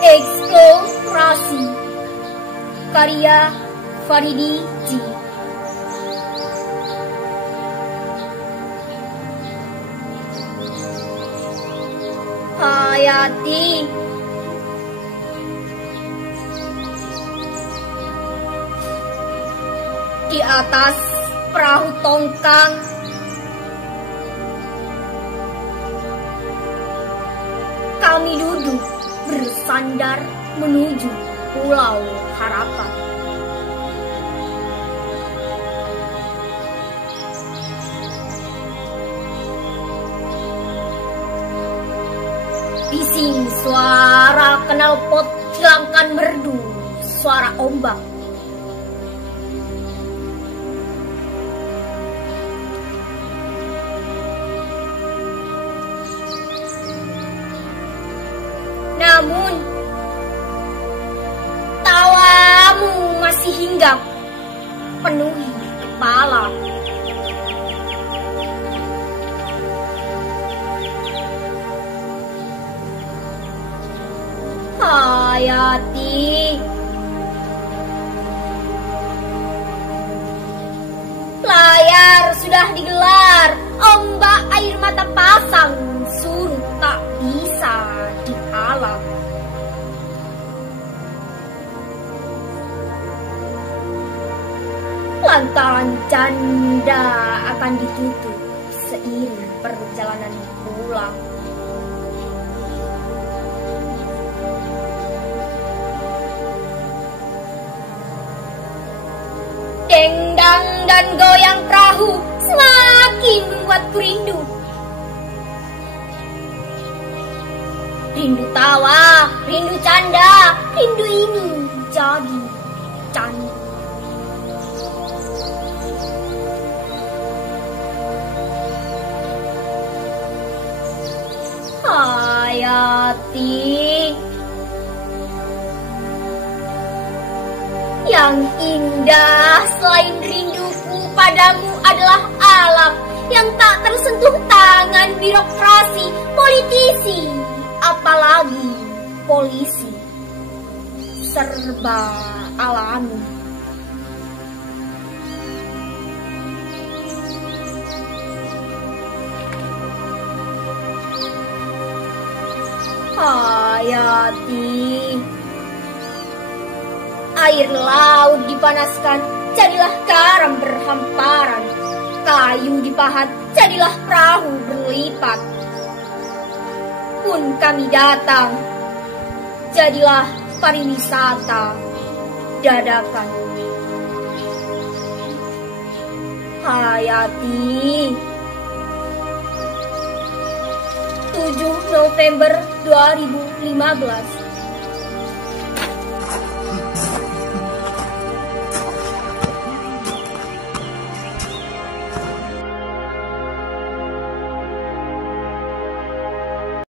Eksplorasi karya Faridi J. Hayati di atas perahu tongkang kami duduk bersandar menuju Pulau Harapan. Bising suara knalpot hilangkan merdu suara ombak. Namun tawamu masih hinggap penuhi kepala. Hayati, layar sudah digelar, ombak air mata pasang, surut tak bisa dihalang. Lantaran janda akan ditutup seiring perjalanan pulang. Dengdang dan goyang perahu semakin membuatku rindu. Rindu tawa, rindu canda, rindu ini jadi candu. Hayati, yang indah selain rinduku padamu adalah alam yang tak tersentuh tangan birokrasi, politisi, apalagi polisi. Serba alami. Hayati, air laut dipanaskan, jadilah garam berhamparan. Kayu dipahat, jadilah perahu berlipat. Pun kami datang, jadilah pariwisata dadakan. Hayati, 7 November 2015.